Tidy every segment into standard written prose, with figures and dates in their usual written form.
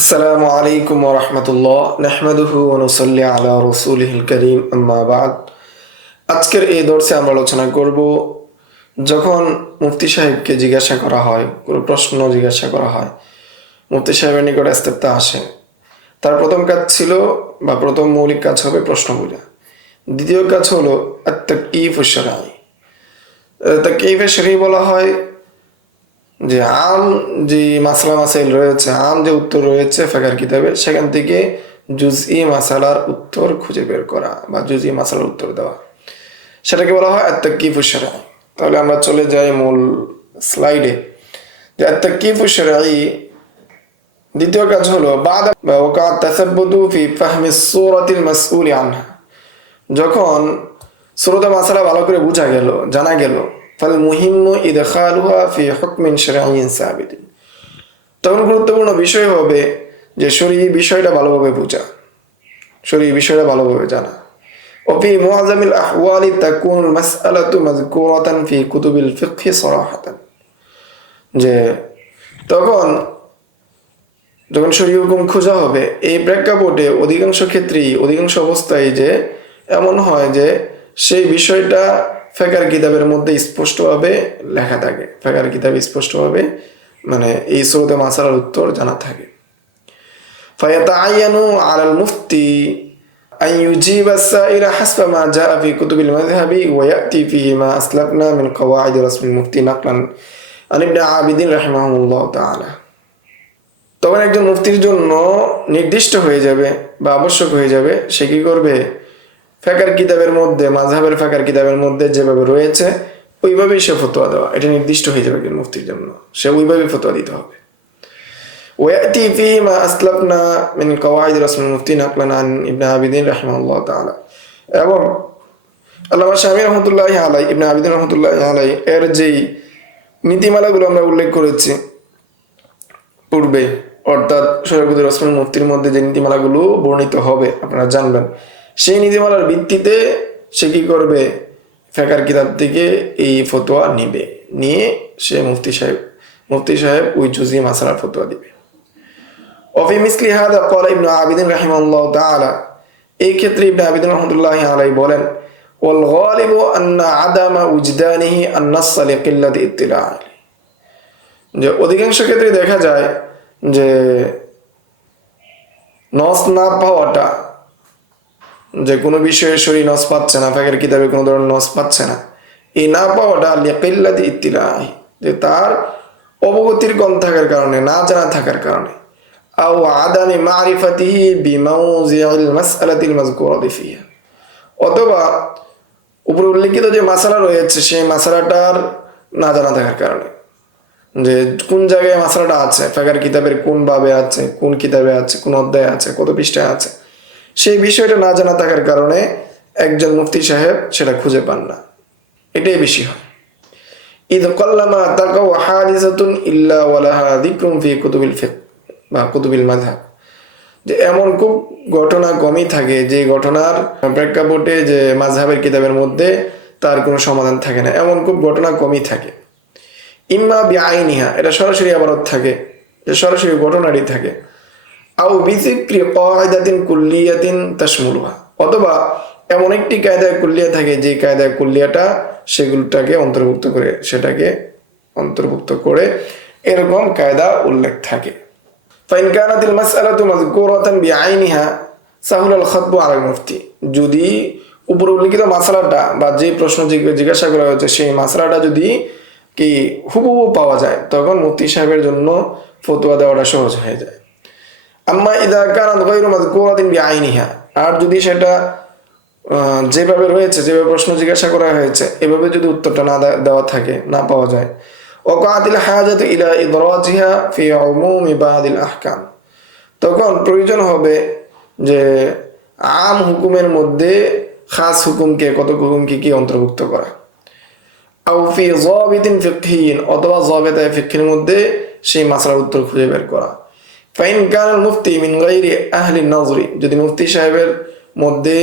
আসসালামু আলাইকুম ওয়া রাহমাতুল্লাহ নাহমাদুহু ওয়া নুসাল্লি আলা রাসূলিহিল কারীম আম্মা বা'দ। আজকের এই দর্সে আমরা আলোচনা করব যখন মুফতি সাহেবকে জিজ্ঞাসা করা হয়, কোনো প্রশ্ন জিজ্ঞাসা করা হয়, মুফতি সাহেবের নিকট ইস্তেফতা আসে, তার প্রথম কাজ ছিল বা প্রথম মৌলিক কাজ হবে প্রশ্ন বোঝা। দ্বিতীয় কাজ হলো আত-তাকয়ীফ আশ-শারঈ। তাকয়ীফ আশ-শারঈ বলা হয় যে যে মাসলা মাসাইল রয়েছে, যে উত্তর রয়েছে ফিকহের কিতাবে, সেখান থেকে জুজই মাসালার উত্তর খুঁজে বের করা বা জুজই মাসালার উত্তর দেওয়া, সেটাকে বলা হয় আত-তাকয়ীফ আশ-শারঈ। তাহলে আমরা চলে যাই মূল স্লাইডে। যে আত-তাকয়ীফ আশ-শারঈ দ্বিতীয় কাজ হলো বাদা ওয়াকাত তাসাব্বুতু ফি ফাহমি সূরাতিল মাসউলি আনহা। যখন সূরাতুল মাসালা ভালো করে বোঝা গেল, জানা গেল, ফাল মুহিম্মু ইদখালুহা ফি হুকমিন শারঈয়্যিন সাবিত। তখন গুরুত্বপূর্ণ বিষয় হবে যে শরঈ বিষয়টা ভালোভাবে বোঝা, শরঈ বিষয়টা ভালোভাবে জানা। وفي معظم الأحوال تكون المسألة مذكورة في كتب الفقه صراحة। যে তখন যখন শরীয় হুকুম খোঁজা হবে, এই প্রেক্ষাপটে অধিকাংশ ক্ষেত্রেই, অধিকাংশ অবস্থায় যে এমন হয় যে সেই বিষয়টা ফিকহের কিতাবের মধ্যে স্পষ্টভাবে লেখা থাকে, ফিকহের কিতাবে স্পষ্টভাবে মানে এই সূরাতুল মাসালার উত্তর জানা থাকে। ফায়াতাআয়ানু আলাল মুফতি আন ইউজিবা আস-সাইলা হাসবা মা জাআ ফি কুতুবিল মাযহাবি ওয়া ইয়াতি ফিহি মা আসলাফনা মিন কওয়াইদ রাসমিল মুফতি নাকলান আন ইবনে আবিদিন রাহিমাহুল্লাহ তাআলা। তখন একজন মুফতির জন্য নির্দিষ্ট হয়ে যাবে বা আবশ্যক হয়ে যাবে, সে কি করবে, ফিকহের কিতাবের মধ্যে, মাযহাবের ফিকহের কিতাবের মধ্যে যেভাবে রয়েছে ওইভাবেই সে ফতোয়া দেওয়া, এটা নির্দিষ্ট হয়ে যাবে একজন মুফতির জন্য, সে ওইভাবেই ফতোয়া দিতে হবে। ওয়াতি ফি মা আসলাফনা মিন কওয়াইদ রাসমিল মুফতি নাকলান আন ইবনে আবিদিন রাহিমাহুল্লাহ তাআলা। এবং আল্লামা শামী রাহমাতুল্লাহি আলাইহি, ইবনে আবিদিন রাহমাতুল্লাহি আলাইহি এর যেই নীতিমালাগুলো আমরা উল্লেখ করেছি পূর্বে, অর্থাৎ শরীয়তুল রাসমিল মুফতির মধ্যে যে নীতিমালাগুলো বর্ণিত হবে আপনারা জানবেন, সেই নীতিমালার ভিত্তিতে সে কি করবে, ফিকহের কিতাব থেকে এই ফতোয়া নিবে, নিয়ে সে মুফতি সাহেব ওই জুজি মাসালার ফতোয়া দিবে। ওফি মিসলি হাদা ক্বালা ইবনে আবিদিন রাহিমাহুল্লাহু তাআলা। এই ক্ষেত্রে ইবনে আবিদিন রাহমাতুল্লাহি আলাইহি বলেন, ওয়াল গালিবু আন্না আদামা উজদানিহি আন-নাস লিকিল্লাতি ইত্তিলা'। যে অধিকাংশ ক্ষেত্রে দেখা যায় যে নস না পাওয়াটা, যে কোনো বিষয়ে শরীর নস পাচ্ছে না, ফিকহের কিতাবে কোনো ধরনের নস পাচ্ছে না, এই না পাওয়াটা লিকিল্লাতি ইত্তিলা', যে তার অবগতির কম থাকার কারণে, না জানা থাকার কারণে, আও আদামি মারিফাতিহি বিমাউযি'ল মাসআলাতিল মাযকুরাতি ফিহা, অথবা উপরে উল্লেখিত যে মাসালা রয়েছে সেই মাসালাটার না জানা থাকার কারণে, যে কোন জায়গায় মাসালাটা আছে, ফিকহের কিতাবের কোন বাবে আছে, কোন কিতাবে আছে, কোন অধ্যায়ে আছে, কত পৃষ্ঠায় আছে, সেই বিষয়টা না জানা থাকার কারণে একজন মুফতি সাহেব সেটা খুঁজে পান না। এটাই বেশি হয়। ইদ কাল্লামা তাকাউ হাদিসাতুন ইল্লা ওয়ালাহা যিকরুন ফি কুতুবিল ফিকহ বা কুতুবিল মাযহাব। যে এমন খুব ঘটনা কমই থাকে যে ঘটনার প্রেক্ষাপটে যে মাযহাবের কিতাবের মধ্যে তার কোনো সমাধান থাকে না, এমন খুব ঘটনা কমই থাকে। ইম্মা বিআইনিহা, এটা সরাসরি আবারত থাকে, যে সরাসরি ঘটনাটি থাকে। আও বিযিকরি কায়দাতিন কুল্লিয়াতিন তাশমুলুহা, অথবা এমন একটি কায়দা কুল্লিয়া থাকে যে কায়দা কুল্লিয়াটা সেগুলোটাকে অন্তর্ভুক্ত করে, সেটাকে অন্তর্ভুক্ত করে এরকম কায়দা উল্লেখ থাকে। ফাইন কানাতিল মাসআলাতু মাযকুরাতান বিআইনিহা সাহুলাল খাতবু আলাল মুফতি। যদি উপরে উল্লেখিত মাসআলাটা বা যে প্রশ্ন জিজ্ঞাসা করা হয়েছে সেই মাসআলাটা যদি কি হুবহু পাওয়া যায়, তখন মুফতি সাহেবের জন্য ফতোয়া দেওয়াটা সহজ হয়ে যায়। আম্মা ইযা কানাত গায়রু মাযকুরাতিন বিআইনিহা, আর যদি সেটা যেভাবে রয়েছে, যেভাবে প্রশ্ন জিজ্ঞাসা করা হয়েছে এভাবে যদি উত্তরটা না দেওয়া থাকে, না পাওয়া যায়, ওয়াকাতিল হাজাতু ইলা ইদরাজিহা ফি উমুমি বাদিল আহকাম, তখন প্রয়োজন হবে যে আম হুকুমের মধ্যে খাস হুকুমকে, কতক হুকুমকে কি অন্তর্ভুক্ত করা। আও ফি যাবিতিন ফিকহিয়্যিন, অথবা যাবিতে ফিকহের মধ্যে সেই মাসলার উত্তর খুঁজে বের করা। ফাইন কানাল মুফতি মিন গায়রি আহলি নজরি, যদি মুফতি সাহেবের মধ্যে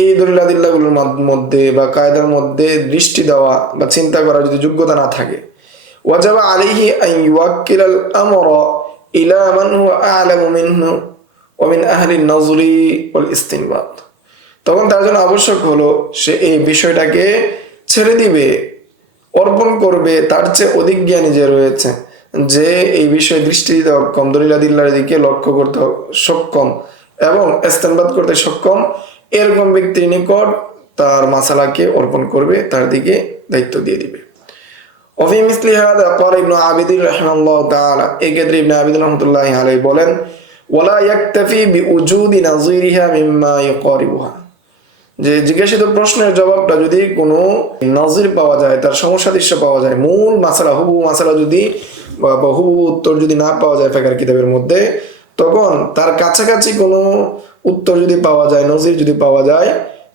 এই দলিল আদিল্লাগুলোর মধ্যে বা কায়দার মধ্যে দৃষ্টি দেওয়া বা চিন্তা করার যদি যোগ্যতা না থাকে, ওয়াজাবা আলাইহি আন ইউয়াক্কিলাল আমরা ইলা মান হুয়া আ'লামু মিনহু ওয়া মিন আহলি নজরি ওয়াল ইস্তিনবাত। তখন তার জন্য আবশ্যক হলো সে এই বিষয়টাকে ছেড়ে দিবে, অর্পণ করবে তার চেয়ে অধিক জ্ঞানী যে রয়েছে, যে এই বিষয়ে দৃষ্টি দিতে সক্ষম, দলিলাদিল্লার দিকে লক্ষ্য করতে সক্ষম এবং ইস্তেনবাত করতে সক্ষম, এরকম ব্যক্তির নিকট তার মাসালাকে অর্পণ করবে, তার দিকে দায়িত্ব দিয়ে দিবে। وفي مثل هذا قال ابن عابدين رحمه الله تعالى, এই ক্ষেত্রে ইবনে আবিদিন রাহমাতুল্লাহি আলাইহি বলেন, ওয়ালা ইয়াকতাফি বিউজুদি নাযিরিহা মিম্মা ইউকারিবুহা, যে জিজ্ঞাসিত প্রশ্নের জবাবটা যদি কোনো নজির পাওয়া যায়, তার সমসাদৃশ্য পাওয়া যায়, মূল মাসালা হুবহু মাসালা যদি বা হুবহু উত্তর যদি না পাওয়া যায় ফিকহের কিতাবের মধ্যে, তখন তার কাছাকাছি কোনো উত্তর যদি পাওয়া যায়, নজির যদি পাওয়া যায়,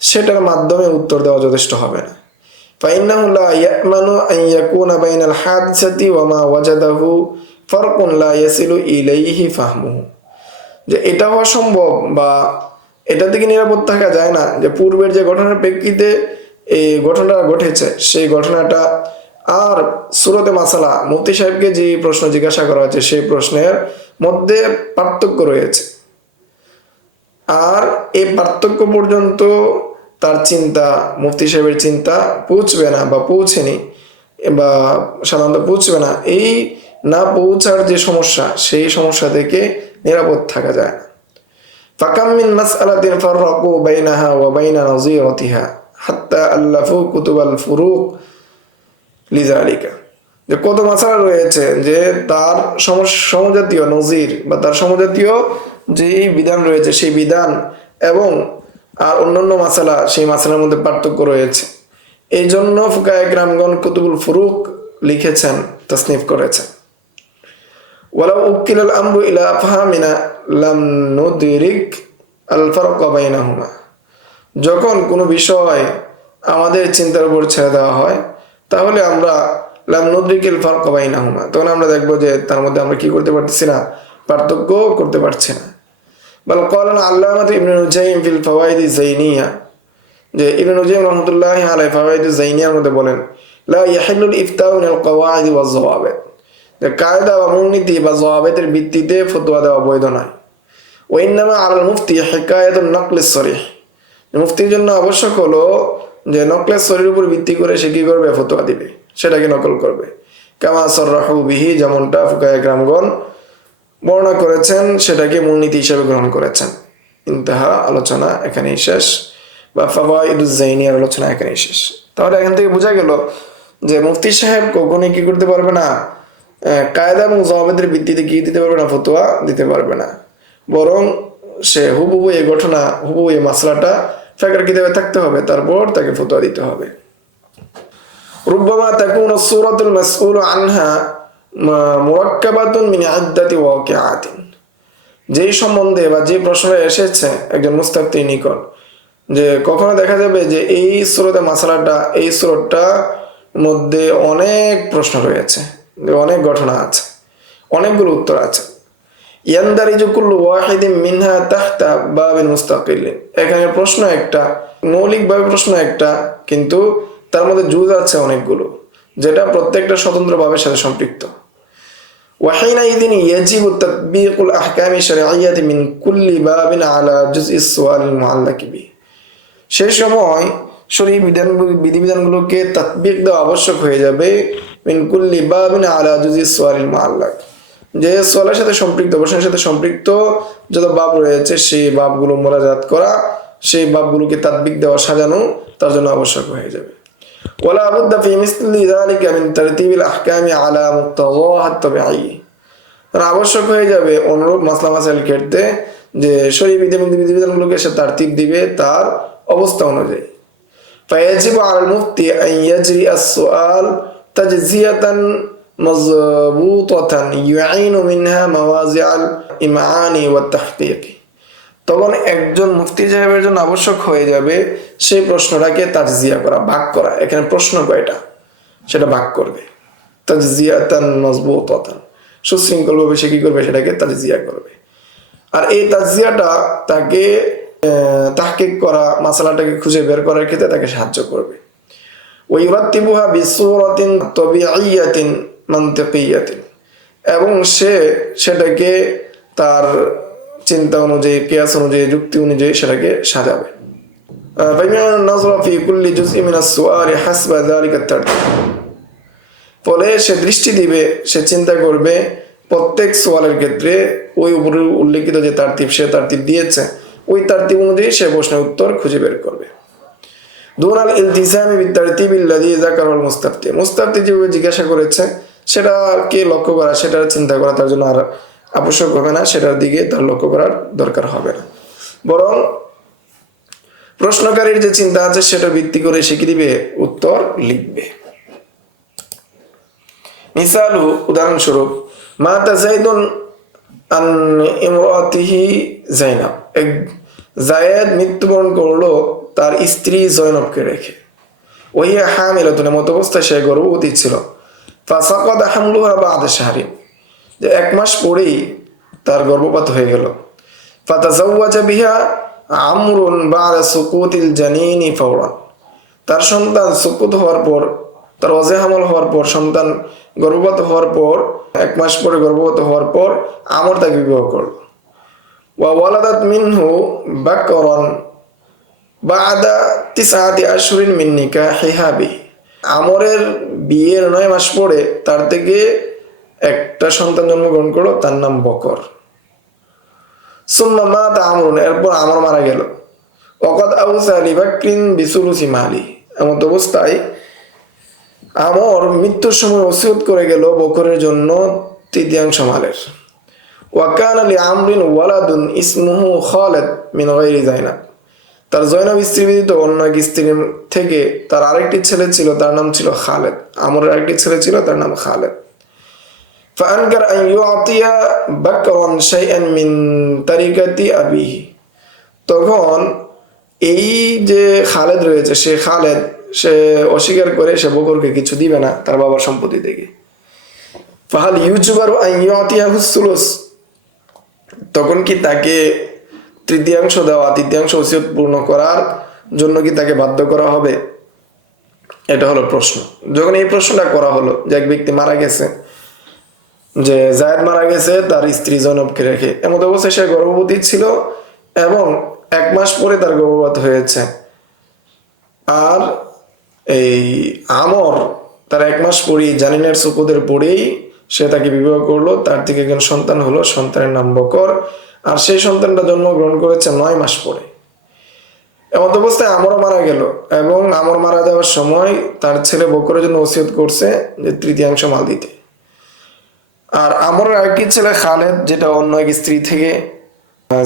সেটার মাধ্যমে উত্তর দেওয়া যথেষ্ট হবে না। فإنه لا يأمن أن يكون بين الحادثة وما وجده فرق لا يصل إليه فهمه, যে এটা হওয়া সম্ভব বা এটা থেকে নিরাপদ থাকা যায় না যে পূর্বের যে ঘটনার প্রেক্ষিতে এই ঘটনাটা ঘটেছে, সেই ঘটনাটা আর সুরতে মাসালা মুফতি সাহেবকে যে প্রশ্ন জিজ্ঞাসা করা হয়েছে সেই প্রশ্নের মধ্যে পার্থক্য রয়েছে, আর এই পার্থক্য পর্যন্ত তার চিন্তা, মুফতি সাহেবের চিন্তা পৌঁছবে না বা পৌঁছেনি বা সাধারণত পৌঁছবে না, এই না পৌঁছার যে সমস্যা, সেই সমস্যা থেকে নিরাপদ থাকা যায় না। ফাকাম মিন মাসআলাতিন ফাররাকু বাইনাহা ওয়া বাইনা নাযীরাতিহা হাত্তা আল্লাফু কুতুবাল ফুরুক লিযালিকা, যে কত মাসালা রয়েছে যে তার সমজাতীয় নজির বা তার সমজাতীয় যে বিধান রয়েছে সেই বিধান এবং আর অন্যান্য মাসালা, সেই মাসালার মধ্যে পার্থক্য রয়েছে। এই জন্য ফুকায়ে কেরামগণ কুতুবুল ফুরুক লিখেছেন, তাসনিফ করেছেন। ওয়ালাউ উকিলাল আমরু ইলা ফাহামিনা লাম নুদরিক আল ফারক বাইনাহুমা, যখন কোনো বিষয় আমাদের চিন্তার উপর ছেড়ে দেওয়া হয়, তাহলে আমরা লাম নুদরিকিল ফারক বাইনাহুমা, তখন আমরা দেখবো যে তার মধ্যে আমরা কি করতে পারতেছি না, পার্থক্য করতে পারছি না। বল ক্বালা আল্লামাতু ইবনে নুজাইম ফিল ফাওয়াইদ যায়নিয়া, যে ইবনে নুজাইম রাহমাতুল্লাহি আলাইহি ফাওয়াইদ যায়নিয়ার মধ্যে বলেন, লা ইয়াহিল্লুল ইফতাউ মিনাল কাওয়াইদ ওয়াজ যাওয়াবিত, যে কায়দা বা মূলনীতি বা যাওয়াবিতের ভিত্তিতে ফতোয়া দেওয়া বৈধ নয়। ওয়া ইন্নামা আলাল মুফতি হিকায়াতুন নাকলিস সরিহ, মুফতির জন্য আবশ্যক হলো যে নকলেস সরির উপর ভিত্তি করে সে কি করবে, ফতোয়া দিবে, সেটাকে নকল করবে। কামা সাররাহু বিহি, যেমনটা ফুকায়ে কেরামগণ বর্ণনা করেছেন, সেটাকে মূলনীতি হিসেবে গ্রহণ করেছেন। ইন্তাহা, আলোচনা এখানেই শেষ, বা ফাওয়াইদুজ যায়নিয়ার আলোচনা এখানেই শেষ। তাহলে এখান থেকে বোঝা গেল যে মুফতি সাহেব কখনোই কি করতে পারবে না, কায়দা এবং যাওয়াবিতের ভিত্তিতে কি দিতে পারবে না, ফতোয়া দিতে পারবে না, বরং সে হুবহু এই ঘটনা, হুবহু এই মাসলাটা ফিকহের কিতাবে থাকতে হবে, তারপর তাকে ফতোয়া দিতে হবে। রুব্বামা তাকুনু সূরাতুল মাসউলু আনহা মুরাক্কাবাতুন মিন ইদ্দাতি ওয়াকিআতিন, যেই সম্বন্ধে বা যে প্রশ্নটা এসেছে একজন মুস্তাফতির নিকট, যে কখনো দেখা যাবে যে এই সূরাতে মাসালাটা, এই সূরাটা মধ্যে অনেক প্রশ্ন রয়েছে, অনেক ঘটনা আছে, অনেকগুলো উত্তর আছে। ইয়ানদারিজু কুল্লু ওয়াহিদিন মিনহা তাহতা বাবিন মুস্তাকিলিন, এখানে প্রশ্ন একটা, মৌলিকভাবে প্রশ্ন একটা, কিন্তু তার মধ্যে জুজ আছে অনেকগুলো, যেটা প্রত্যেকটা স্বতন্ত্র ভাবের সাথে সম্পৃক্ত। ওয়াহিনাইদিন ইয়াজিবু তাতবিকুল আহকামি শারঈয়্যাতি মিন কুল্লি বাবিন আলা জুজইস সুআলিল মুআল্লাকি বিহি, সেই সময় শরীয়ী বিধিবিধানগুলোকে তাতবিক দেওয়া আবশ্যক হয়ে যাবে মিন কুল্লি বাবিন আলা জুজইস সুআলিল মুআল্লাক, যে সোয়ালের সাথে সম্পৃক্ত, প্রশ্নের সাথে সম্পৃক্ত যত বাব রয়েছে সেই বাবগুলো মুরাজাত করা, সেই বাবগুলোকে তাতবিক দেওয়া, সাজানো তার জন্য আবশ্যক হয়ে যাবে। ওয়ালা বুদ্দা ফি মিসলি যালিকা মিন তারতিবিল আহকামি আলা মুক্তাযাহাত তাবিঈ, তার আবশ্যক হয়ে যাবে অনুরূপ মাসলা মাসাইল ক্ষেত্রে যে শরীয়ী বিধিবিধানগুলোকে সে তারতিব দিবে তার অবস্থা অনুযায়ী। ফায়াজিবু আলাল মুফতি আন ইয়াজরি আস-সুআল তাজজিয়াতান মাযবুতাতান ইউঈনু মিনহা মাওয়াজিআল ইমআনি ওয়াত তাহকীক, তখন একজন মুফতি সাহেবের জন্য আবশ্যক হয়ে যাবে সেই প্রশ্নটাকে তাজজিয়া করা, ভাগ করা। এখানে প্রশ্ন কয়টা সেটা ভাগ করবে, তাজজিয়াতান মাযবুতাতান, সুশৃঙ্খলভাবে সে কি করবে, সেটাকে তাজজিয়া করবে। আর এই তাজজিয়াটা তাকে তাহকিক করা, মাসালাটাকে খুঁজে বের করার ক্ষেত্রে তাকে সাহায্য করবে। ওয়া ইউরাত্তিবুহা বিসূরাতিন তাবিঈয়াতিন মানতিকিয়াতিন, এবং সে সেটাকে তার চিন্তা অনুযায়ী, কিয়াস অনুযায়ী, যুক্তি অনুযায়ী সেটাকে সাজাবে। ফলে সে দৃষ্টি দিবে, সে চিন্তা করবে প্রত্যেক সোয়ালের ক্ষেত্রে ওই উপরে উল্লেখিত যে তারতিব সে তারতিব দিয়েছে, ওই তারতিব অনুযায়ী সে প্রশ্নের উত্তর খুঁজে বের করবে। দুনাল ইলতিসামি বিতারতিবিল্লাযী যাকারাল মুস্তাফতি, মুস্তাফতি যেভাবে জিজ্ঞাসা করেছে সেটাকে লক্ষ্য করা, সেটার চিন্তা করা তার জন্য আর আবশ্যক হবে না, সেটার দিকে তার লক্ষ্য করার দরকার হবে না, বরং প্রশ্নকারীর যে চিন্তা আছে সেটা ভিত্তি করে সে কি দিবে, উত্তর লিখবে। মিসালু, উদাহরণস্বরূপ, মাতা যাইদুন আন ইমরাতিহি যায়নাব, যায়েদ মৃত্যুবরণ করলো তার স্ত্রী জয়নবকে রেখে। ওহিয়া হামিলাতুন, মত অবস্থায় সে গর্ভবতী ছিল। ফাসাকাদ হামলুহা বা'দা শাহরিন, যে 1 মাস পরেই তার গর্ভপাত হয়ে গেল। ফাতাজাওয়াজা বিহা আমরুন বা'দা সুকুতিল জানিনি ফাওরান, তার সন্তান সুকুত হওয়ার পর, তার ওয়াজে হামল হওয়ার পর, সন্তান গর্ভপাত হওয়ার পর 1 মাস পরে গর্ভপাত হওয়ার পর আমর তাকে বিবাহ করল। ওয়া ওয়ালাদাত মিনহু বাকরান বা'দা 9 আশহুরিন মিন নিকাহিহা বিহি, আমরের বিয়ের 9 মাস পরে তার থেকে একটা সন্তান জন্মগ্রহণ করলো, তার নাম বকর। সুম্মা মাতা আমরুন, এরপর আমর মারা গেল। ওয়াকাদ আউসা লিবাকরিন বিসুলুসি মালি, এমন অবস্থায় আমর মৃত্যুর সময় ওসিয়ত করে গেল বকরের জন্য 3/4 মালের। ওয়াকানা লি আমরিন ওয়ালাদুন ইসমুহু খালিদ মিন গায়রি যায়নাব, তার জয়নব স্ত্রী ব্যতীত অন্য এক স্ত্রী থেকে তার আরেকটি ছেলে ছিল, তার নাম ছিল খালেদ। আমরের আরেকটি ছেলে ছিল, তার নাম খালেদ। ফাআনকার আন ইউআতিয়া বাকরান শাইআন মিন তারিকাতি আবিহি, তখন এই যে খালেদ রয়েছে, সে অস্বীকার করে সে বকরকে কিছু দিবে না তার বাবার সম্পত্তি থেকে। ফাহাল ইউজবারু আন ইউআতিয়াহু সুলুস, তখন কি তাকে 3/3 দেওয়া, 3/3 ওসিয়ত পূর্ণ করার জন্য কি তাকে বাধ্য করা হবে? এটা হলো প্রশ্ন। যখন এই প্রশ্নটা করা হলো যে এক ব্যক্তি মারা গেছে, যে যায়েদ মারা গেছে তার স্ত্রী জয়নবকে রেখে, এমন অবস্থায় সে গর্ভবতী ছিল এবং 1 মাস পরে তার গর্ভপাত হয়েছে, আর এই আমর তার 1 মাস পরেই জানিনের সুকুদের পরেই সে তাকে বিবাহ করলো, তার থেকে একজন সন্তান হলো, সন্তানের নাম বকর, আর সেই সন্তানটা জন্মগ্রহণ করেছে 9 মাস পরে। এমন অবস্থায় আমরও মারা গেল এবং আমর মারা যাওয়ার সময় তার ছেলে বকরের জন্য ওসিয়ত করছে যে 3/3 মাল দিতে। আর আমরের আরেকটি ছেলে খালেদ, যেটা অন্য এক স্ত্রী থেকে,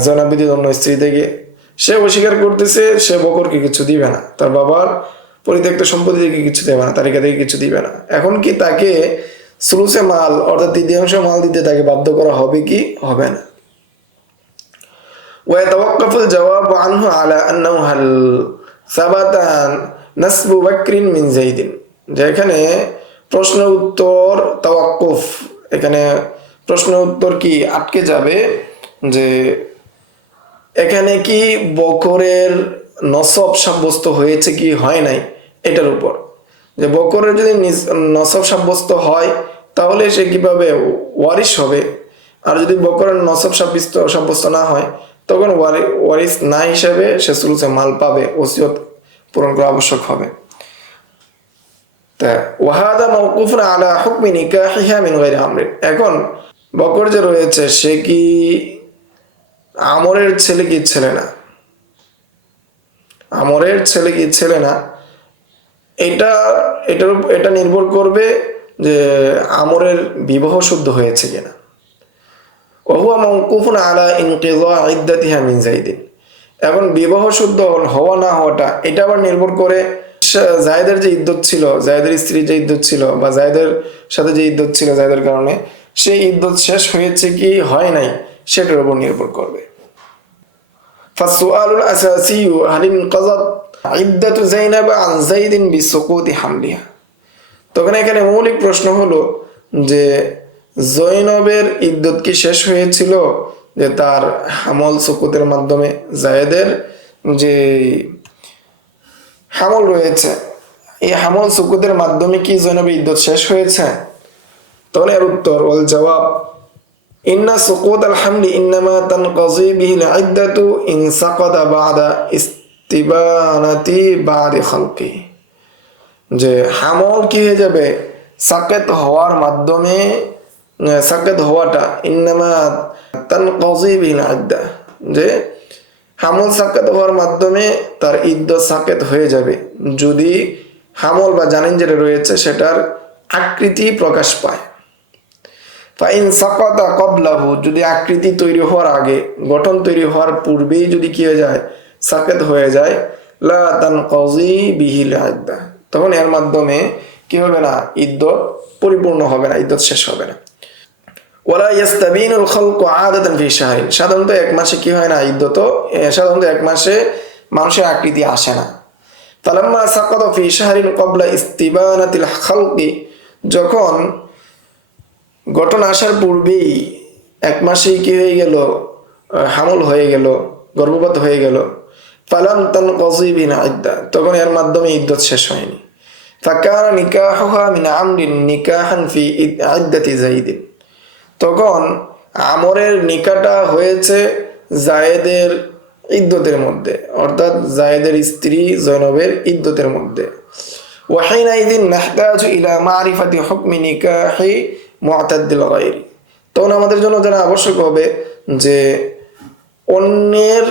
জয়নব অন্য স্ত্রী থেকে, সে অস্বীকার করতেছে সে বকরকে কিছু দিবে না, তার বাবার পরিত্যক্ত সম্পত্তি থেকে কিছু দেবে না, তালিকা থেকে কিছু দিবে না। এখন কি তাকে সুলুসে মাল অর্থাৎ 3/3 মাল দিতে তাকে বাধ্য করা হবে কি হবে না? ويتوقف الجواب عنه على أنه هل ثبت نسب بكر من زيد, যেখানে প্রশ্ন উত্তর তাওয়াক্কুফ, এখানে প্রশ্ন উত্তর কি আটকে যাবে যে এখানে কি বকরের নসব সাব্যস্ত হয়েছে কি হয় নাই এটার উপর। যে বকরের যদি নসব সাব্যস্ত হয় তাহলে সে কিভাবে ওয়ারিশ হবে, আর যদি বকরের নসব সাব্যস্ত না হয় তখন ওয়ারিস না হিসেবে সে সুলুসে মাল পাবে, ওসিয়ত পূরণ করা আবশ্যক হবে। তা ওয়াহাদা মাওকুফুন আলা হুকমি নিকাহিহা মিন গায়রি আমরিন, এখন বকর যে রয়েছে সে কি আমরের ছেলে কি ছেলে না, আমরের ছেলে কি ছেলে না, এটা নির্ভর করবে যে আমরের বিবাহ শুদ্ধ হয়েছে কিনা। ওহুয়া মাওকুফুন আলা ইনকিযা ইদ্দাতিহা মিন যায়দিন, এখন বিবাহ শুদ্ধ হওয়া না হওয়াটা এটা আবার নির্ভর করে জায়েদের যে ইদ্দত ছিল, জায়েদের স্ত্রীর যে ইদ্দত ছিল বা জায়েদের সাথে যে ইদ্দত ছিল জায়েদের কারণে, সেই ইদ্দত শেষ হয়েছে কি হয় নাই সেটার উপর নির্ভর করবে। ফাসসুআলুল আসাসিয়্যু হাল ইনকাযাত ইদ্দাতু যায়নাব আন যায়দিন বিসুকুতি হামলিহা, তখন এখানে মৌলিক প্রশ্ন হলো যে জয়নবের ইদ্দত কি শেষ হয়েছিল, যে তার হামল সুকুতের মাধ্যমে জায়েদের যে হামল রয়েছে এই হামল সুকুতের মাধ্যমে কি জয়নবের ইদ্দত শেষ হয়েছে? তখন এর উত্তর ওয়াল জবাব ইন্না সুকুত আল হামলি ইন্নামা তানকাজি বিহিল ইদ্দাতু ইন সাকাতা বাদা ইস্তিবানাতি বাদি খালকি, যে হামল কি হয়ে যাবে সাকেত হওয়ার মাধ্যমে, সাকেত হওয়াটা ইন্নামা তানকাজি বিহিল ইদ্দা, যে হামল সাকেত হওয়ার মাধ্যমে তার ইদ্দত সাকেত হয়ে যাবে যদি হামল বা জানিন যেটা রয়েছে সেটার আকৃতি প্রকাশ পায়। ফাইন সাকাতা ক্বাবলাহু, যদি আকৃতি তৈরি হওয়ার আগে, গঠন তৈরি হওয়ার পূর্বেই যদি কি হয়ে যায় সাকেত হয়ে যায়, লা তানকাজি বিহিল ইদ্দা, তখন এর মাধ্যমে কি হবে না, ইদ্দত পরিপূর্ণ হবে না, ইদ্দত শেষ হবে না। ওয়ালা ইয়াস্তাবিনুল খালকু আদাতান ফি শাহরিন, সাধারণত এক মাসে কি হয় না ইদ্দত, সাধারণত এক মাসে মানুষের আকৃতি আসে না। ফালাম্মা সাকাতা ফি শাহরিন ক্বাবলা ইস্তিবানাতিল খালকি, যখন গঠন আসার পূর্বেই এক মাসেই কি হয়ে গেল, হামল হয়ে গেল, গর্ভপাত হয়ে গেল, ফালাম তানকাজি বিহিল ইদ্দা, তখন এর মাধ্যমে ইদ্দত শেষ হয়নি। ফাকানা নিকাহুহা মিন আমরিন নিকাহান ফি ইদ্দাতি যায়েদিন, তখন আমরের নিকাটা হয়েছে জায়েদের ইদ্দতের মধ্যে, অর্থাৎ জায়েদের স্ত্রী জয়নবের ইদ্দতের মধ্যে। ওয়াহিনাইদিন নাহতাজু ইলা মারিফাতি হুকমি নিকাহি মুতাদ্দিল গায়রি, তখন আমাদের জন্য জানা আবশ্যক হবে যে অন্যের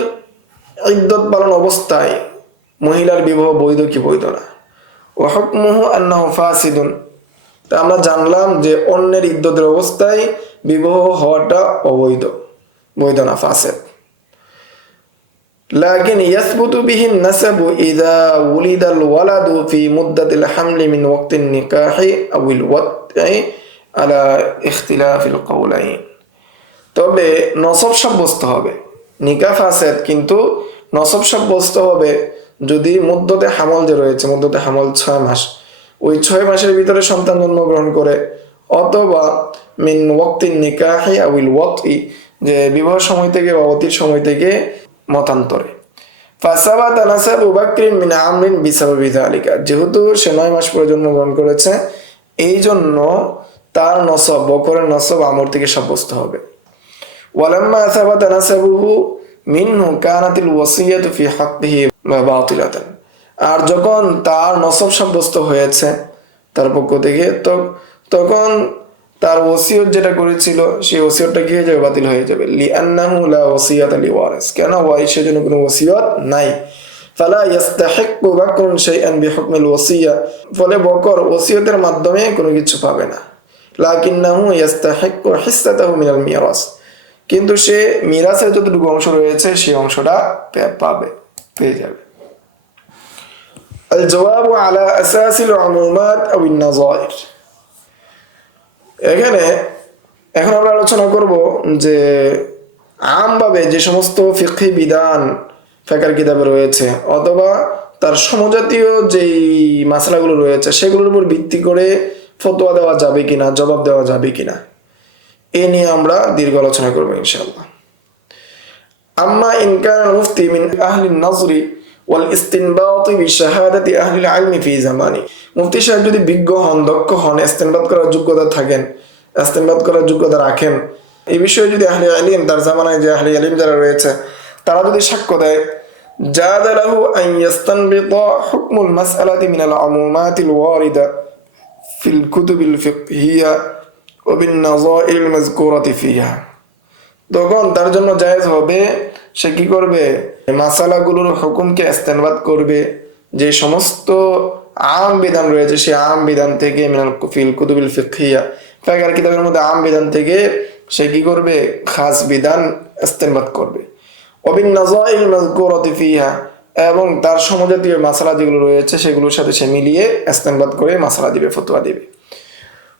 ইদ্দত পালন অবস্থায় মহিলার বিবাহ বৈধ কি বৈধ না। ওয়া হুকমুহু আন্নাহু ফাসিদুন, তা আমরা জানলাম যে অন্যের ইদ্দতের অবস্থায় বিবাহ হওয়াটা অবৈধ, বৈধ না, ফাসিদ। লাকিন ইয়াসবুতু বিহিন নাসাবু ইযা উলিদাল ওয়ালাদু ফি মুদ্দাতিল হামলি মিন ওয়াক্তিন নিকাহি আউল ওয়াতই আলা ইখতিলাফিল কাওলাইন, তবে নসব সাব্যস্ত হবে, নিকাহ ফাসিদ কিন্তু নসব সাব্যস্ত হবে যদি মুদ্দতে হামল যে রয়েছে, মুদ্দতে হামল 6 মাস, ওই 6 মাসের ভিতরে সন্তান জন্মগ্রহণ করে, অথবা মিন ওয়াক্তিন নিকাহি আউল ওয়াতই, যে বিবাহ সময় থেকে বা অতীত সময় থেকে মতান্তরে। ফাসাবাতা নাসাবু বাকরিন মিন আমরিন বিসাবাবি যালিকা, যেহেতু সে 9 মাস পরে জন্মগ্রহণ করেছে এই জন্য তার নসব, বকরের নসব আমর থেকে সাব্যস্ত হবে। ওয়ালাম্মা সাবাতা নাসাবুহু মিনহু কানাতিল ওয়াসিয়াতু ফি হাক্কিহি বাতিলাতান, আর যখন তার নসব সাব্যস্ত হয়েছে তার পক্ষ থেকে, তখন তার ওসিয়ত যেটা করেছিল সেই ওসিয়তটা কি হয়ে যাবে, বাতিল হয়ে যাবে। লিআন্নাহু লা ওসিয়াতা লিওয়ারিস, কেন ওয়ারিসের জন্য কোনো ওসিয়ত নাই। ফালা ইয়াস্তাহিক্কু বাকরুন শাইআন বিহুকমিল ওসিয়া, ফলে বকর ওসিয়তের মাধ্যমে কোনো কিছু পাবে না। লাকিন্নাহু ইয়াস্তাহিক্কু হিসসাতাহু মিনাল মিরাস, কিন্তু সে মিরাসের যতটুকু অংশ রয়েছে সেই অংশটা পাবে, পেয়ে যাবে। আল জওয়াবু আলা আসাসিল উমুমাত আও আন-নাযাইর, এখানে এখন আমরা আলোচনা করব যে আমভাবে যে সমস্ত ফিকহি বিধান ফিকহের কিতাবে রয়েছে অথবা তার সমজাতীয় যেই মাসলাগুলো রয়েছে সেগুলোর উপর ভিত্তি করে ফতোয়া দেওয়া যাবে কিনা, জবাব দেওয়া যাবে কিনা, এ নিয়ে আমরা দীর্ঘ আলোচনা করব ইনশাআল্লাহ। আম্মা ইন কানা মুফতি মিন আহলি নাজরি ওয়াল ইস্তিনবাত বিশাহাদাতি আহলি ইলমি ফি জামানি, মুফতি সাহেব যদি বিজ্ঞ হন, দক্ষ হন, ইস্তিনবাত করার যোগ্যতা থাকেন, ইস্তিনবাত করার যোগ্যতা রাখেন, এই বিষয়ে যদি আহলি ইলম, তার জামানায় যে আহলি ইলম যারা রয়েছে তারা যদি সাক্ষ্য দেয়, জাযা লাহু আন ইস্তানবিতা হুকমুল মাসআলাতি মিনাল উমুমাতিল ওয়ারিদা ফিল কুতুবিল ফিকহিয়া ওয়া বিন নাযাইরিল মাযকুরাতি ফিহা, তখন তার জন্য জায়েজ হবে সে কি করবে, মাসালাগুলোর হুকুমকে ইস্তেনবাত করবে, যে সমস্ত আম বিধান রয়েছে সেই আম বিধান থেকে, মিনাল ফিল কুতুবিল ফিকহিয়া, ফিকহের কিতাবের মধ্যে আম বিধান থেকে সে কি করবে, খাস বিধান ইস্তেনবাত করবে। ওবিন নাযাইরিল মাযকুরাতি ফিহা, এবং তার সমজাতীয় মাসালা যেগুলো রয়েছে সেগুলোর সাথে সে মিলিয়ে ইস্তেনবাত করে মাসালা দিবে, ফতোয়া দিবে।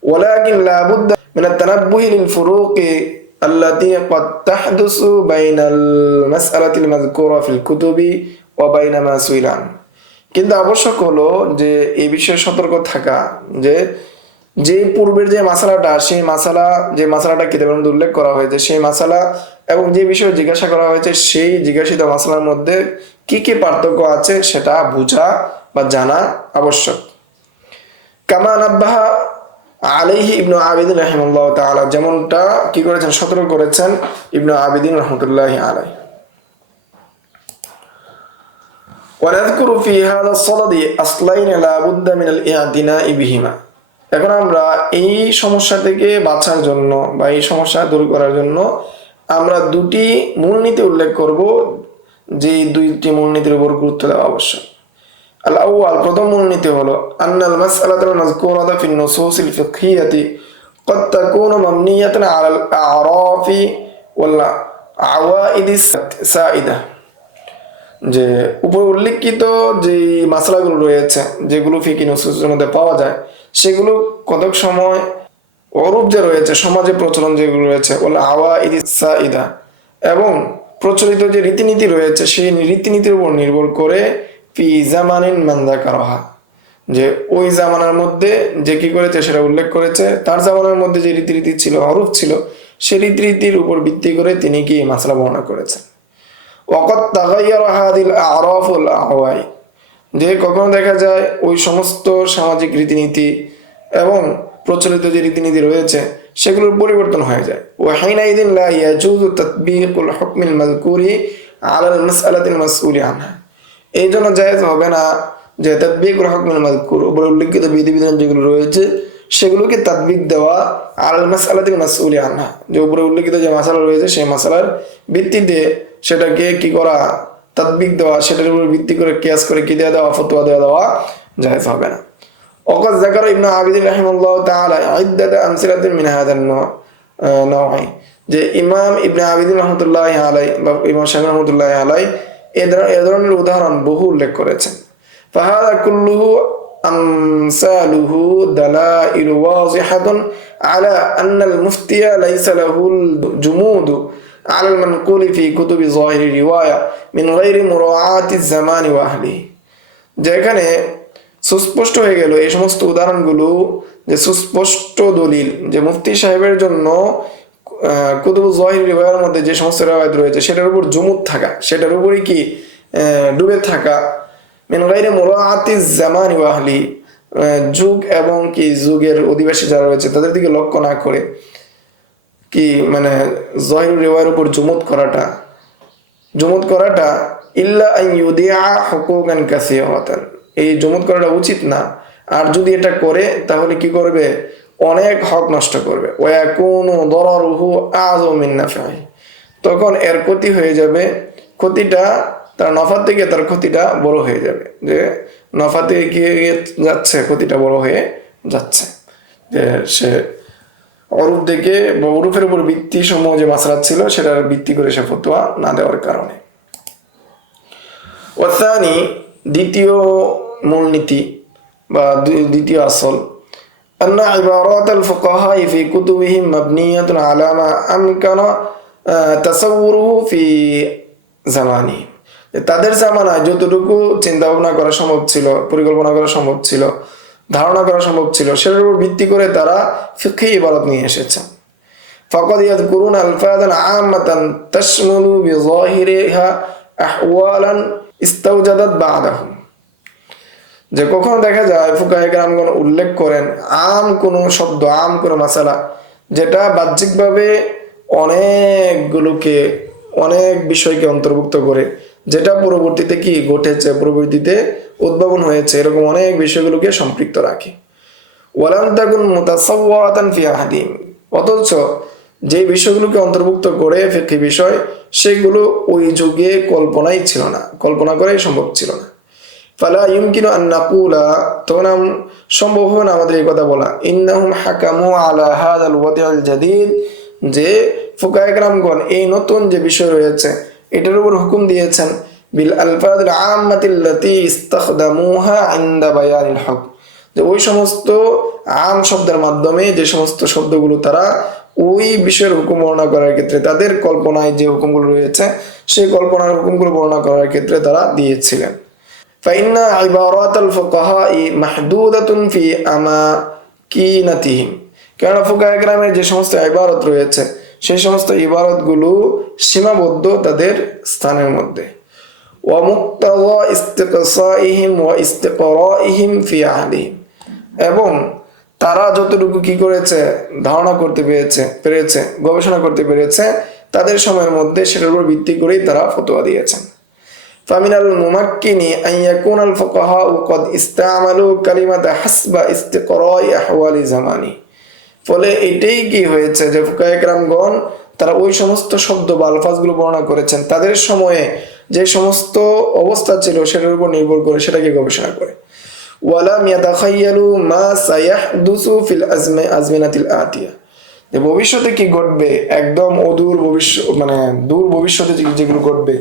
ওয়ালাকিন লা বুদ্দা মিনাত তানাব্বুহি লিল ফুরুকি আল্লাতী ক্বাদ তাহদুসু বাইনাল মাসআলাতিল মাযকুরা ফিল কুতুবি ওয়া বাইনা মা সুইলা, কিন্তু আবশ্যক হলো যে এই বিষয়ে সতর্ক থাকা যে পূর্বের যে মাসালাটা, সেই মাসালা, যে মাসালাটা কিতাবের মধ্যে উল্লেখ করা হয়েছে সেই মাসালা এবং যে বিষয়ে জিজ্ঞাসা করা হয়েছে সেই জিজ্ঞাসিত মাসালার মধ্যে কি কি পার্থক্য আছে সেটা বোঝা বা জানা আবশ্যক। কামা নাব্বাহা আলাইহি ইবনু আবিদিন রাহিমাহুল্লাহ তাআলা, যেমনটা কি করেছেন, সতর্ক করেছেন ইবনু আবিদিন রহমতুল্লাহি আলাইহি। ونذكر في هذا الصدد أصلين لا بد من الاعتناء بهما। এখন আমরা এই সমস্যা থেকে বাঁচার জন্য বা এই সমস্যা দূর করার জন্য আমরা দুটি মূলনীতি উল্লেখ করব, যে দুইটি মূলনীতির উপর গুরুত্ব দেওয়া আবশ্যক। আল আউয়াল, প্রথম মূলনীতি হলো আন্নাল মাসআলাতুল মাযকুরাতা ফিন নুসুসিল ফিকহিয়াতি قد تكون مبنية على الأعراف والعوائد السائدة। যে উপর উল্লেখিত যে মাসলাগুলো রয়েছে, যেগুলো ফিকহি নুসুসের মধ্যে পাওয়া যায়, সেগুলো কতক সময় অরূপ যে রয়েছে, সমাজে প্রচলন যেগুলো রয়েছে, ওল আওয়াইদ সাইদা, এবং প্রচলিত যে রীতিনীতি রয়েছে, সেই রীতিনীতির উপর নির্ভর করে ফি জামানিন মান যাকারাহা, যে ওই জামানার মধ্যে যে কি করেছে সেটা উল্লেখ করেছে, তার জামানার মধ্যে যে রীতিনীতি ছিল, অরূপ ছিল, সেই রীতিনীতির উপর ভিত্তি করে তিনি কি মাসলা বর্ণনা করেছেন। ওয়াকাদ তাগায়্যারা হাদিল আ'রাফ ওয়াল আহওয়াই, যে কখনো দেখা যায় ওই সমস্ত সামাজিক রীতিনীতি এবং প্রচলিত যে রীতিনীতি রয়েছে সেগুলোর পরিবর্তন হয়ে যায়। ওয়া হিনাইদিন লা ইয়াজুযু তাতবীকুল হুকমিল মাযকুরি আলাল মাসআলাতিল মাসউলি আনহা, এই জন্য জায়েজ হবে না যে তাতবীকুল হুকমিল মাযকুর, উপরে উল্লেখিত বিধিবিধান যেগুলো রয়েছে সেগুলোকে তাতবিক দেওয়া আলাল মাসআলাতিল মাসউলি আনহা, যে উপরে উল্লেখিত যে মাসালা রয়েছে সেই মাসালার ভিত্তিতে সেটাকে কি করা, তাতবিক দেওয়া, সেটার উপর ভিত্তি করে কিয়াস করে কি দেওয়া, ফতোয়া দেওয়া জায়েজ হবে না। ওয়াকাদ যাকারা ইবনু আবিদিন রাহিমাহুল্লাহ তাআলা ইদ্দাত আমসিলাতিন মিন হাযান নওয়াই, যে ইমাম ইবনে আবিদিন রহমতুল্লাহি আলাইহি বা ইমাম শাফিঈ রহমতুল্লাহি আলাইহি এ ধরনের উদাহরণ বহু উল্লেখ করেছেন। ফাহাদা কুল্লুহু আমসালুহু দালাইল ওয়াজিহাতুন আলা আন্নাল মুফতিয়া লাইসা লাহুল জুমুদু على المنقول في كتب ظاهر الرواية من غير مراعاة الزمان وأهله। যেখানে সুস্পষ্ট হয়ে গেল এই সমস্ত উদাহরণগুলো, যে সুস্পষ্ট দলিল যে মুফতি সাহেবের জন্য কুতুব যাহির রিওয়ায়ার মধ্যে যে সমস্ত রিওয়ায়াত রয়েছে সেটার উপর জুমুদ থাকা, সেটার উপরই কি ডুবে থাকা, মিন গায়রি মুরাআতি জামানি ওয়া আহলি, যুগ এবং কি যুগের অধিবাসী যারা রয়েছে তাদের দিকে লক্ষ্য না করে কি মানে যাহির রিওয়ায়ার উপর জুমুদ করাটা ইল্লা আন ইউদিআ হুকুকান কাসীরাতান, এই জুমুদ করাটা উচিত না। আর যদি এটা করে তাহলে কি করবে, অনেক হক নষ্ট করবে। ওয়া ইয়াকুনু দারারুহু আযম মিন নাফঈ, তখন এর ক্ষতি হয়ে যাবে, ক্ষতিটা তার নফার থেকে তার ক্ষতিটা বড় হয়ে যাবে, যে নফা থেকে কি যাচ্ছে, ক্ষতিটা বড় হয়ে যাচ্ছে। যে সে অরূপ দেখে বা অরূপের উপর ভিত্তি সমূহ যে মাসলা ছিল সেটার ভিত্তি করে সে ফতোয়া না দেওয়ার কারণে। ওয়াসানি, দ্বিতীয় মূলনীতি বা দ্বিতীয় আসল, আন্না ইবারাত আল ফুকাহা ফি কুতুবিহিম মাবনিয়াতুন আলা মা আমকানা তাসাওয়ুরুহু ফি জামানি, তাদের জামানায় যতটুকু চিন্তা ভাবনা করা সম্ভব ছিল, পরিকল্পনা করা সম্ভব ছিল, ধারণা করা সম্ভব ছিল, সেটার উপর ভিত্তি করে তারা ফিকহি ইবারত নিয়ে এসেছেন। ফাকাদ ইয়াযকুরুনা আলফাযান আম্মাতান তাশমুলু বিযাহিরিহা আহওয়ালান ইস্তাওজাদাত বা'দাহুম, যে কখনো দেখা যায় ফুকাহে কেরামগণ উল্লেখ করেন আম কোনো শব্দ, আম কোনো মাসালা, যেটা বাহ্যিকভাবে অনেক বিষয়কে অন্তর্ভুক্ত করে, যেটা পরবর্তীতে কি ঘটেছে, পরবর্তীতে উদ্ভাবন হয়েছে, এরকম অনেক বিষয়গুলোকে সম্পৃক্ত রাখে। ওয়ালাম তাকুন মুতাসাওওয়াতান ফি আহাদিম, অথচ যে বিষয়গুলোকে অন্তর্ভুক্ত করে ফিকহি বিষয়, সেগুলো ওই যুগে কল্পনাই ছিল না, কল্পনা করাই সম্ভব ছিল না। ফালা ইউমকিনু আন নাকুলা, তখন সম্ভব হবে না আমাদের এই কথা বলা, ইন্নাহুম হাকামু আলা হাযাল ওয়াদি'আল জাদীদ, যে ফুকাহে কেরামগণ এই নতুন যে বিষয় রয়েছে এটার উপর হুকুম দিয়েছেন বিল আলফাযিল আম্মাতিল্লাতী ইস্তাখদামুহা ইনদা বায়ানিল হক, যে ওই সমস্ত আম শব্দের মাধ্যমে যে সমস্ত শব্দগুলো তারা ওই বিষয়ের হুকুম বর্ণনা করার ক্ষেত্রে, তাদের কল্পনায় যে হুকুমগুলো রয়েছে সেই কল্পনার হুকুমগুলো বর্ণনা করার ক্ষেত্রে তারা দিয়েছিলেন। ফাইন্না ইবারাতাল ফুকাহাই মাহদুদাতুন ফি আমাকিনাতিহিম, কেননা ফুকাহে কেরামের যে সমস্ত ইবারত রয়েছে সেই সমস্ত ইবারতগুলো সীমাবদ্ধ তাদের স্থানের মধ্যে। ওয়া মুক্তাযা ইস্তিকসাইহিম ওয়া ইস্তিকরাইহিম ফি আহদিহিম, এবং তারা যতটুকু কি করেছে, ধারণা করতে পেরেছে, গবেষণা করতে পেরেছে, তাদের সময়ের মধ্যে সেটার উপর ভিত্তি করেই তারা ফতোয়া দিয়েছেন। ফামিনাল মুমাক্কিনি আন ইয়াকুনাল ফুকাহা ক্বাদ ইস্তামালু কালিমাত হাসবা ইস্তিকরাই আহওয়ালি জামানি। ফলে এটাই কি হয়েছে যে ফুকায়ে কেরামগণ তারা ওই সমস্ত শব্দ বা আলফাজগুলো বর্ণনা করেছেন তাদের সময়ে যে সমস্ত অবস্থা ছিল সেটার উপর নির্ভর করে সেটাকে গবেষণা করে। ওয়ালাম ইয়াতাখায়্যালু মা সায়াহদুসু ফিল আজমিনাতিল আতিয়া, যে ভবিষ্যতে কি ঘটবে, একদম অদূর ভবিষ্যৎ মানে দূর ভবিষ্যতে যেগুলো ঘটবে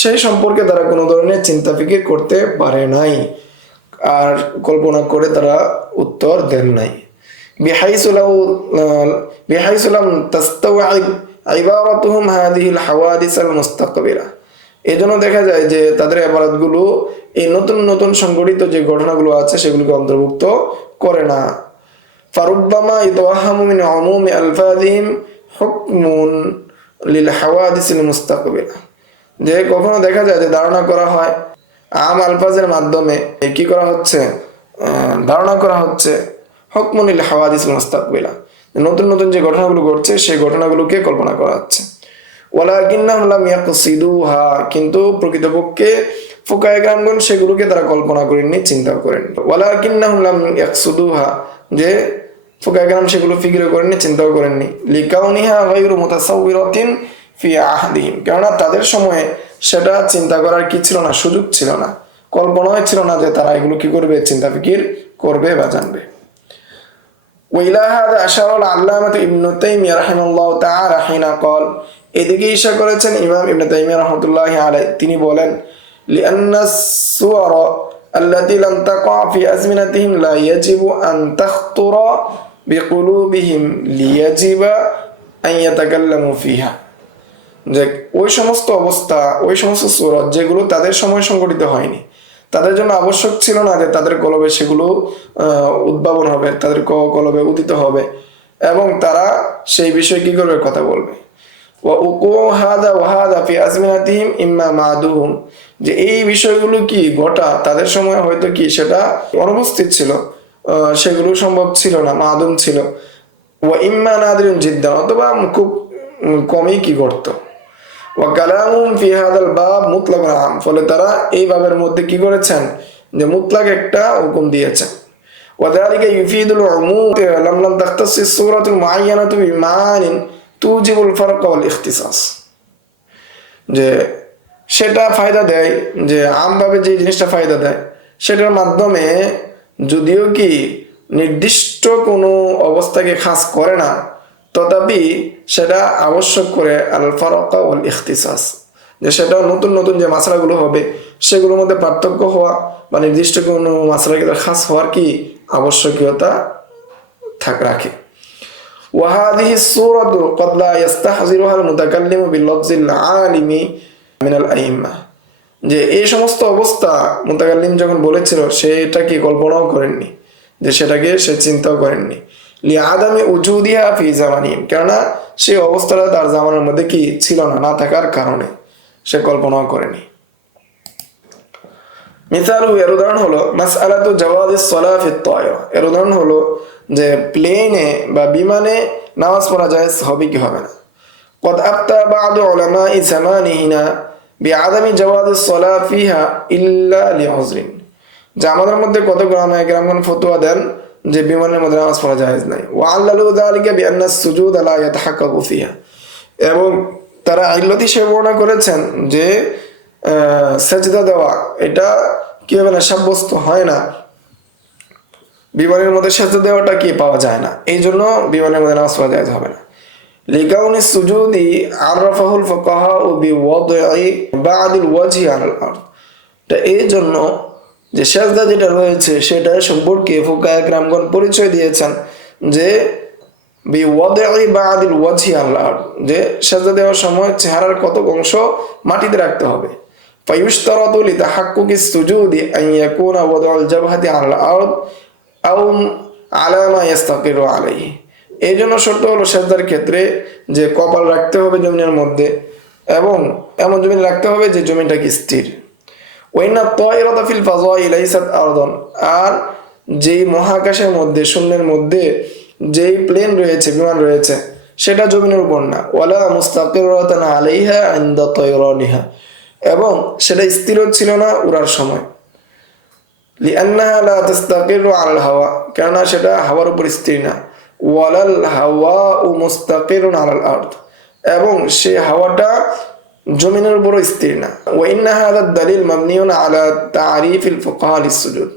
সেই সম্পর্কে তারা কোনো ধরনের চিন্তা ফিকির করতে পারে নাই, আর কল্পনা করে তারা উত্তর দেন নাই। বিহাইসু লাম তাস্তাওয়িব ইবারাতুহুম হাযিহিল হাওয়াদিস আল মুস্তাকবিরা। এজন্য দেখা যায় যে তাদের ইবারতগুলো এই নতুন নতুন সংঘটিত যে ঘটনাগুলো আছে সেগুলোকে অন্তর্ভুক্ত করে না। ফারুব্বামা ইতওয়াহামু মিন উমুমি আলফাযিহিম হুকমুন লিল হাওয়াদিসিল মুস্তাকবিরা, যে কখনো দেখা যায় যে ধারণা করা হয় আম আলফাজের মাধ্যমে কি করা হচ্ছে, ধারণা করা হচ্ছে হুকমুন লিল হাওয়াদিসিল মুস্তাকবিরা, নতুন নতুন যে ঘটনাগুলো ঘটছে সেই ঘটনাগুলোকে কল্পনা করা হচ্ছে। ওয়ালাকিন্নাহুম লাম ইয়াকসিদুহা, কিন্তু প্রকৃতপক্ষে ফুকায়ে কেরামগণ সেগুলোকে তারা কল্পনা করেননি, চিন্তাও করেননি। ওয়ালাকিন্নাহুম লাম ইয়াকসিদুহা, যে ফুকায়ে কেরাম সেগুলো ফিকিরও করেননি, চিন্তাও করেননি। লিকাউনিহা গায়রু মুতাসাউবিরাতিন ফি আহদিহিম, কেননা তাদের সময়ে সেটা চিন্তা করার কি ছিল না, সুযোগ ছিল না, কল্পনাও ছিল না যে তারা এগুলো কি করবে, চিন্তা ফিকির করবে বা জানবে। ওয়াইলা হাযা আশারাল আল্লামাতু ইবনু তাইমিয়া রাহিমাহুল্লাহু তাআলা হিনা ক্বাল, এদিকে ইশারা করেছেন ইমাম ইবনে তাইমিয়া রাহমাতুল্লাহি আলাইহি, তিনি বলেন লিআন্না সুওয়ারা আল্লাতী লাম তাকা ফি আজমিনাতিহিম লা ইয়াজিবু আন তাখতুরা বিকুলুবিহিম লিয়াজিবা আন ইয়াতাকাল্লামু ফিহা, যে ওই সমস্ত অবস্থা, ওই সমস্ত সূরত যেগুলো তাদের সময় সংঘটিত হয়নি, তাদের জন্য আবশ্যক ছিল না যে তাদের কলবে সেগুলো উদ্ভাবন হবে, তাদের কলবে উদিত হবে এবং তারা সেই বিষয়ে কি করবে, কথা বলবে। যে এই বিষয়গুলো কি ঘটা তাদের সময় হয়তো কি সেটা অনুপস্থিত ছিল, সেগুলো সম্ভব ছিল না, মাদুম ছিল। ওয়া ইম্মা নাদিরুন জিদ্দান, অথবা খুব কমই কি ঘটতো। ওয়া কালামুহুম ফি হাযাল বাব মুতলাকুন আম, ফলে তারা এই বাবের মধ্যে কি করেছেন, যে মুতলাক একটা হুকুম দিয়েছেন। ওয়া যালিকা ইউফিদুল উমুম লাম লাম তাখতাসিস সূরাতুল মুআয়্যানাতু বিমানিন তুজিবুল ফারক ওয়াল ইখতিসাস, যে সেটা ফায়দা দেয়, যে আমভাবে যে জিনিসটা ফায়দা দেয় সেটার মাধ্যমে যদিও কি নির্দিষ্ট কোনো অবস্থাকে খাস করে না, তথাপি সেটা আবশ্যক করে আল ফারক ওয়াল ইখতিসাস, যে সেটা নতুন নতুন যে মাসলাগুলো হবে সেগুলোর মধ্যে পার্থক্য হওয়া বা নির্দিষ্ট কোনো মাসলাকে খাস হওয়ার কি আবশ্যকীয়তা রাখে। وهذه الصورة قد لا يستحضرها المتكلم باللفظ العالم من الأئمة, যে এই সমস্ত অবস্থা মুতাকাল্লিম যখন বলেছিল সেটা কি কল্পনাও করেননি, যে সেটাকে সে চিন্তাও করেননি। লিআদামি উজুদিহা ফি জামানিহিম, কেননা সেই অবস্থাটা তার জামানের মধ্যে কি ছিল না, না থাকার কারণে সে কল্পনাও করেনি। মিসালু, এর উদাহরণ হলো মাসআলাতু জাওয়াজিস সালাহ ফি তায়রা, এর উদাহরণ হলো যে প্লেনে বা বিমানে নামাজ পড়া জায়েজ হবে কি হবে না। قد أفتى بعض علماء زماننا بعدم جواز الصلاة فيها إلا لعذر, যে আমাদের মধ্যে কতগুলো উলামায়ে কেরামগণ ফতোয়া দেন যে বিমানের মধ্যে নামাজ পড়া জায়েজ নাই। ওয়াল্লালু যালিকা বিআন্না সুজুদ লা ইয়াতাহাক্কাকু ফিহা, এবং তারা ইল্লাত হিসেবে বর্ণনা করেছেন যে সেজদা দেওয়া এটা কি হবে না, সাব্যস্ত হয় না, বিমানের মধ্যে সেজদা দেওয়াটা কি পাওয়া যায় না, এই জন্য বিমানের মধ্যে নামাজ পড়া জায়েজ হবে না। লিকাউনি সুজুদি আররাফাহুল ফুকাহা বিওয়াদই বাদিল ওয়াজহি আলাল আরদ, এটা এই জন্য যে সেজদা যেটা রয়েছে সেটা সম্পর্কে ফুকায়ে কেরামগণ পরিচয় দিয়েছেন যে বিওয়াদই বাদিল ওয়াজহি আলাল আরদ, যে সেজদা দেওয়ার সময় চেহারার কত অংশ মাটিতে রাখতে হবে। ফায়ুশতারাতু লিতাহাক্কুকিস সুজুদি আন ইয়াকুনা ওয়াদউল জাবহাতি আলাল আরদ আও আলা মা ইস্তাকিরু আলাইহি, এই জন্য শর্ত হলো সেজদার ক্ষেত্রে যে কপাল রাখতে হবে জমিনের মধ্যে এবং এমন জমিন রাখতে হবে যে জমিনটা কি স্থির। ওয়াইনা তায়রাতা ফিল ফাযাই লাইসাত আরদান, আর যেই মহাকাশের মধ্যে শূন্যের মধ্যে যেই প্লেন রয়েছে, বিমান রয়েছে, সেটা জমিনের উপর না। ওয়ালা মুস্তাকিরাতান আলাইহা ইনদা তায়রানিহা, এবং সেটা স্থির ছিল না উড়ার সময়। লিআন্নাহা লা তাস্তাকিরু আলাল হাওয়া, কেননা সেটা হাওয়ার উপর স্থির না। ওয়ালাল হাওয়াউ মুস্তাকিরুন আলাল আরদ, এবং সে হাওয়াটা জমিনের উপরও স্থির না। ওয়া ইন্না হাযাদ দালিল মাবনিউন আলা তা'রিফিল ফুকাহা লিস-সুজুদ,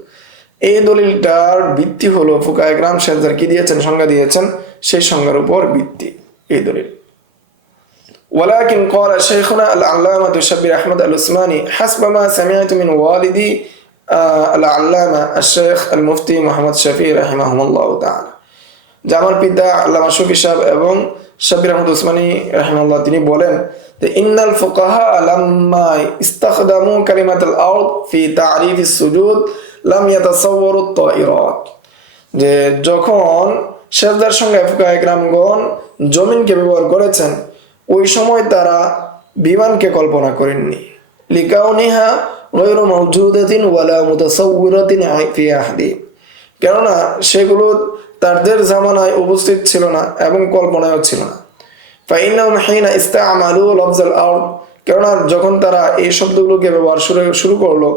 এই দলিলটার ভিত্তি হলো ফুকাহায়ে কেরাম সেজদার কি দিয়েছেন, সংজ্ঞা দিয়েছেন, সেই সংজ্ঞার উপর ভিত্তি এই দলিল। ولكن قال شيخنا العلامة الشبير أحمد العثماني حسب ما سمعت من والدي العلامة الشيخ المفتي محمد شفيع رحمه الله تعالى, যে আমার পিতা আল্লামা শফি সাহেব এবং শাব্বির আহমদ উসমানী রাহিমাহুল্লাহ তিনি বলেন যে ইন্নাল ফুকাহা লাম্মা ইস্তাখদামু কালিমাতাল আরদ ফি তা'রিফিস সুজুদ লাম ইয়াতাসাওয়ারু আত-তায়রাত, যে যখন সেজদার সঙ্গে ফুকাহায়ে কেরামগণ জমিনকে ব্যবহার করেছেন, ওই সময় তারা বিমানকে কল্পনা করেননি। লিকাউনিহা গায়রু মাওজুদাতিন ওয়ালা মুতাসাওয়িরাতিন ফি আহদি, কেননা সেগুলো তাদের জামানায় উপস্থিত ছিল না এবং কল্পনায়ও ছিল না। ফাইন্নাহুম হিনা ইস্তা'মালু লফজাল আরদ, কেননা যখন তারা এই শব্দগুলোকে ব্যবহার শুরু করলো,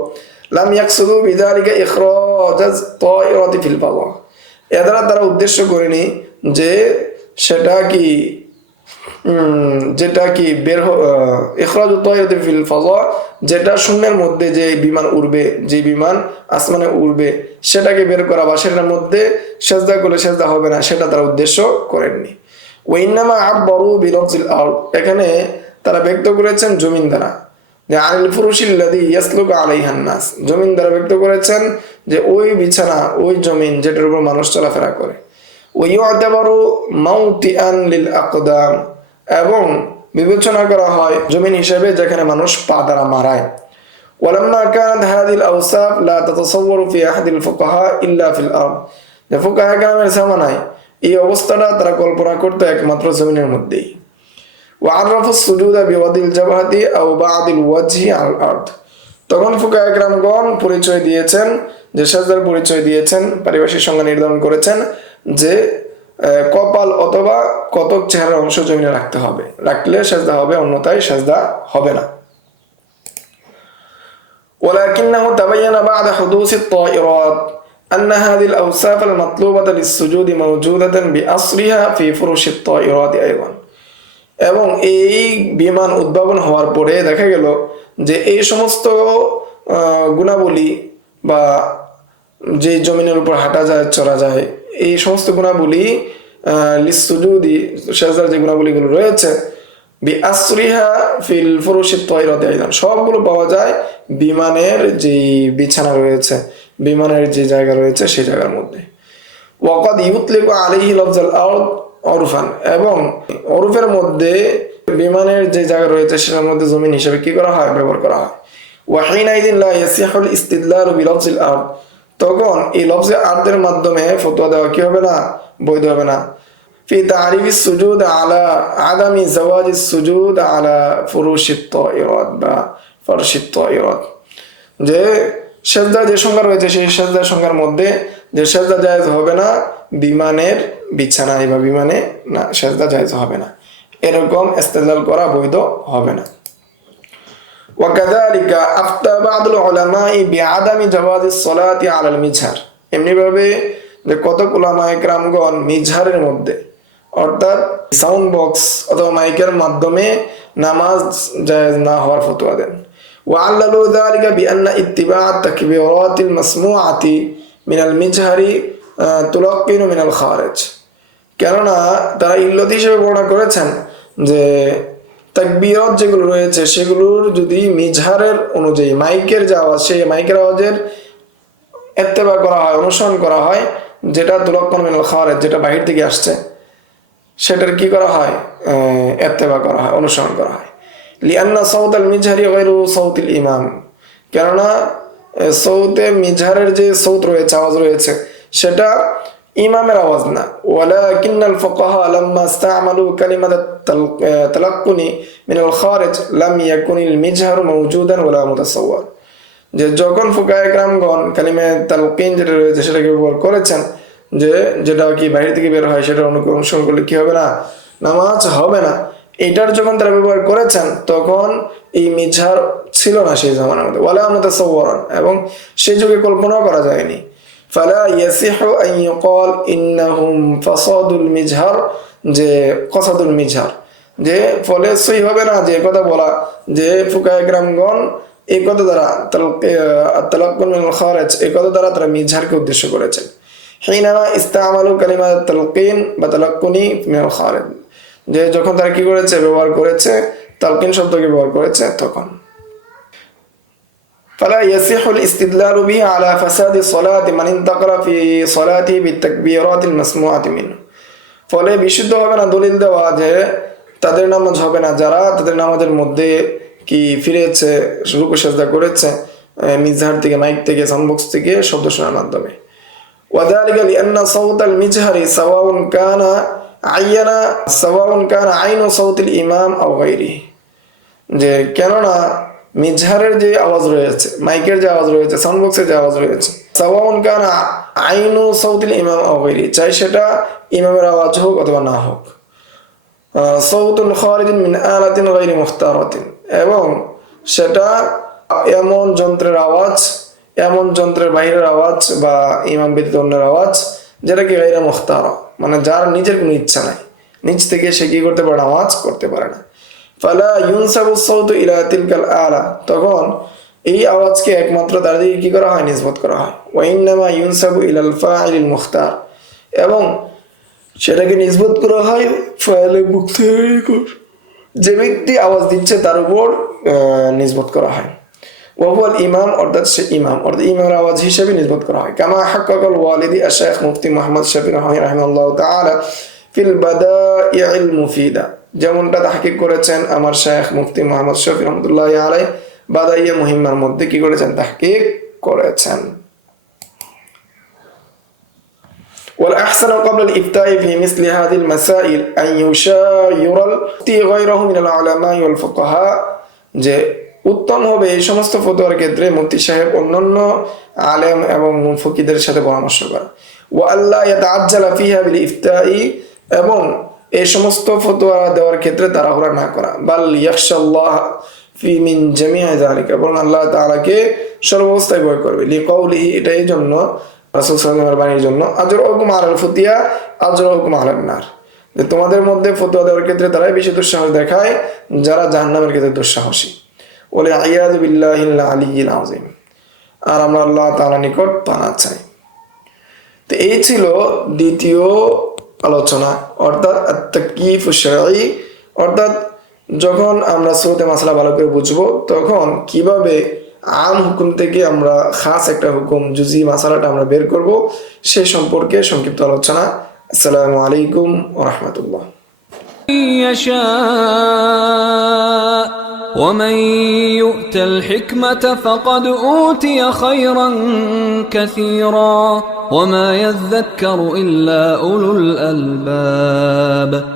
লাম ইয়াকসুদু বিযালিকা ইখরাজাজ তায়রাতি ফিল ফাযা, এ দ্বারা তারা উদ্দেশ্য করেনি যে যেটা কি বের ইখরাজু তায়রাতি ফিল ফাযা, যেটা শূন্যের মধ্যে যে বিমান উড়বে, যে বিমান আসমানে উড়বে, সেটাকে বের করা বা সেটার মধ্যে সেজদা করলে সেজদা হবে না, সেটা তারা উদ্দেশ্য করেননি। ওয়া ইন্নামা আব্বারু বিলফজিল আরদ, এখানে তারা ব্যক্ত করেছেন জমিন দ্বারা, যে আনিল ফুরুশিল্লাযী ইয়াসলুকু আলাইহান নাস, জমিন দ্বারা ব্যক্ত করেছেন যে ওই বিছানা, ওই জমিন যেটার উপর মানুষ চলাফেরা করে। ওয়া ইউ'তাবারু মাউতিআন লিল আকদাম, এবং বিবেচনা করা হয় জমিন হিসেবে যেখানে মানুষ পা দ্বারা মারায়। ওয়ালাম্মা কানাত হাযিল আওসাফ লা তাতাসাওয়ারু ফি আহাদিল ফুকাহা ইল্লা ফিল আরদ, যে ফুকাহায়ে কেরামের জামানায় এই অবস্থাটা তারা কল্পনা করতে একমাত্র জমিনের মধ্যেই। ওয়া আররাফু সুজুদা বিওয়াদিল জাবহাতি আও বা'দিল ওয়াজহি আল আরদ, তখন ফুকাহায়ে কেরামগণ পরিচয় দিয়েছেন, যে সেজদার পরিচয় দিয়েছেন, পারিভাষিক সংজ্ঞা নির্ধারণ করেছেন যে কপাল অথবা কতক চেহারার অংশ জমিনে রাখতে হবে, রাখলে সেজদা হবে, অন্যথায় সেজদা হবে না। ولكنه تبين بعد حدوث الطائرات أن هذه الأوصاف المطلوبة للسجود موجودة بأصلها في فرش الطائرات أيضا, এবং এই বিমান উদ্ভাবন হওয়ার পরে দেখা গেল যে এই সমস্ত গুণাবলী বা যে জমিনের উপর হাঁটা যায়, চলা যায়, এই সমস্ত গুণাবলী লিসসুজুদি, সেজদার যে গুণাবলীগুলো রয়েছে, বিআসরিহা ফিল ফুরুশিত তায়রাতি আইদান, সবগুলো পাওয়া যায় বিমানের যে বিছানা রয়েছে, বিমানের যে জায়গা রয়েছে সেই জায়গার মধ্যে। ওয়াকাদ ইউতলিকু আলাইহি লফজাল আরদ অরফান, এবং অরফের মধ্যে বিমানের যে জায়গা রয়েছে সেটার মধ্যে জমিন হিসেবে কি করা হয়, ব্যবহার করা হয়। ওয়া হিনাইদিন লা ইয়াসিহুল ইস্তিদলালু বিলফজিল আরদ, তখন এই লফজে আরদের মাধ্যমে ফতোয়া দেওয়া কি হবে না, বৈধ হবে না। ফি তা'রিফিস সুজুদ আলা আদামি জাওয়াজিস সুজুদ আলা ফুরুশিত তায়রাত বা ফারশিত তায়রাত, যে সেজদা যে সংজ্ঞা রয়েছে সেই সেজদার সংজ্ঞার মধ্যে যে সেজদা জায়েজ হবে না বিমানের বিছানায় বা বিমানে, না সেজদা জায়েজ হবে না, এরকম ইস্তেদলাল করা বৈধ হবে না। وكذلك أفتى بعض العلماء بعدم جواز الصلاة على المجهر, এমনি ভাবে যে কতক উলামায়ে কেরামগণ মিজহারের মধ্যে, অর্থাৎ সাউন্ড বক্স অথবা মাইকের মাধ্যমে নামাজ জায়েজ না হওয়ার ফতোয়া দেন। وعللوا ذلك بأن اتباع التكبيرات المسموعة من المجهر تلقن من الخارج, কেননা তারা ইল্লত হিসেবে বর্ণনা করেছেন যে তাকবীরত যেগুলো রয়েছে সেগুলোর যদি মিজহারের অনুযায়ী মাইকের যে আওয়াজ, সেই মাইকের আওয়াজের ইত্তেবা করা হয়, অনুসরণ করা হয়, যেটা তুলাক্কুন মিনাল খারিজ, যেটা বাহির থেকে আসছে, সেটার কি করা হয়, ইত্তেবা করা হয়, অনুসরণ করা হয়। লিআন্না সাউতাল মিজহারি গায়রু সাউতিল ইমাম, কেননা সৌতে মিজহারের যে সৌত রয়েছে, আওয়াজ রয়েছে, সেটা ইমামের আওয়াজ না। ওয়ালাকিন্নাল ফুকাহা লাম্মা ইস্তা'মালু কালিমাত তালাক্কুনি মিনাল খারিজ লাম ইয়াকুনিল মিজহারু মাওজুদান ওয়ালা মুতাসাওয়ার, যে যখন ফুকায়ে কেরামগণ কালিমে তালকিন যেটা রয়েছে সেটাকে ব্যবহার করেছেন, যে যেটা কি বাইরে থেকে বের হয় সেটা অনুসরণ করলে কি হবে না, নামাজ হবে না, এটার যখন তারা ব্যবহার করেছেন তখন এই মিজহার ছিল না সেই জামানার মধ্যে, ওয়ালা মুতাসাওয়ারান, এবং সেই যুগে কল্পনাও করা যায়নি। ফালা ইয়াসিহু আন ইউকাল ইন্নাহুম ফাসাদুল মিজহার, যে কসাদুল মিজহার, যে ফলে সই হবে না যে কথা বলা যে ফুকায়ে কেরামগণ এই কথা দ্বারা তালাক্কুন মিনাল খারিজ, এই কথা দ্বারা তারা মিজহারকে উদ্দেশ্য করেছেন। হিনামা ইস্তামালু কালিমাত তালকিন বা তালাক্কুনি মিনাল খারিজ, যে যখন তারা কি করেছে, ব্যবহার করেছে তালকিন শব্দকে ব্যবহার করেছে তখন। فلا يصح الاستدلال به على فساد صلاة من انتقل في صلاته بالتكبيرات المسموعة منه, ফলে বিশুদ্ধ হবে না দলিল দেওয়া যে তাদের নামাজ হবে না যারা তাদের নামাজের মধ্যে কি ফিরেছে, রুকু সিজদা করেছে মিজহার থেকে, মাইক থেকে, সাউন্ড বক্স থেকে শব্দ শোনার মাধ্যমে। وذلك لأن صوت المجهر سواء كان عين صوت الإمام أو غيره, যে কেননা মিজহারের যে আওয়াজ রয়েছে, মাইকের যে আওয়াজ রয়েছে, সাউন্ড বক্সের যে আওয়াজ রয়েছে, সাওয়াউন কানা আইনু সাউতিল ইমাম আও গায়রি, চাই সেটা ইমামের আওয়াজ হোক অথবা না হোক, সাউতুন খারিজিন মিন আলাতিন গায়রি মুখতারাতিন, এবং সেটা এমন যন্ত্রের আওয়াজ, এমন যন্ত্রের বাইরের আওয়াজ বা ইমাম ব্যতীত অন্যের আওয়াজ যেটা কি গায়রা মুখতারা, মানে যার নিজের কোনো ইচ্ছা নাই, নিজ থেকে সে কি করতে পারে, আওয়াজ করতে পারে না। ফালা ইউনসাবু সাউতু ইলা তিলকাল আলা, তখন এই আওয়াজকে একমাত্র তার দিকে কি করা হয়, নিসবত করা হয়। ওয়া ইন্নামা ইউনসাবু ইলাল ফাইলিল মুখতার, এবং সেটাকে নিসবত করা হয় ফাইলে মুখতার, যে ব্যক্তি আওয়াজ দিচ্ছে তার উপর নিসবত করা হয়। ওয়া হুয়াল ইমাম, অর্থাৎ সে ইমাম, অর্থাৎ ইমামের আওয়াজ হিসেবে নিসবত করা হয়। কামা হাক্কাকাল ওয়ালিদি আশ-শাইখ মুফতি মুহাম্মদ শফি রাহিমাহুল্লাহু তাআলা ফিল বাদাইল মুফিদা, যেমনটা তাহকিক করেছেন আমার শাইখ মুফতি মুহাম্মদ শফি রাহমাতুল্লাহি আলাইহি বাদাইয়ে মুহিম্মার মধ্যে কি করেছেন, তাহকিক করেছেন। والأحسن قبل الإفتاء في مثل هذه المسائل أن يشاور المفتي غيره من العلماء والفقهاء, যে উত্তম হবে এই সমস্ত ফতোয়ার ক্ষেত্রে মুফতি সাহেব অন্যান্য আলেম এবং ফকিহদের সাথে পরামর্শ করা। ওয়া আল্লা ইয়াতাআজ্জালা ফিহা বিল ইফতাই, এবং এই সমস্ত ফতোয়া দেওয়ার ক্ষেত্রে তাড়াহুড়া না করা। বাল ইয়াখশাল্লাহ ফি মিন জামিআ যালিকা, এবং আল্লাহ তাআলাকে সর্বাবস্থায় ভয় করবে। লিকাউলিহি, এটা এই জন্য রাসূল সাল্লাল্লাহু আলাইহি ওয়াসাল্লামের বাণীর জন্য, আজরুকুম আলাল ফুতিয়া আজরুকুম আলান নার, যে তোমাদের মধ্যে ফতোয়া দেওয়ার ক্ষেত্রে তারাই বেশি দুঃসাহস দেখায় যারা জাহান্নামের ক্ষেত্রে দুঃসাহসী। ওয়াল ইয়াযু বিল্লাহিল আলিয়্যিল আযীম, আর আমরা আল্লাহ তাআলার নিকট পানাহ চাই। তো এই ছিল দ্বিতীয় আলোচনা, অর্থাৎ আত-তাকয়ীফ আশ-শারঈ, অর্থাৎ যখন আমরা সূরাতে মাসলা ভালো করে বুঝবো তখন কিভাবে আম হুকুম থেকে আমরা খাস একটা হুকুম জুজি মাসালাটা আমরা বের করব, সেই সম্পর্কে সংক্ষিপ্ত আলোচনা। আসসালামু আলাইকুম ওয়া রাহমাতুল্লাহ। ومن يؤت الحكمة فقد أوتي خيرا كثيرا وما يذكر إلا أولو الألباب.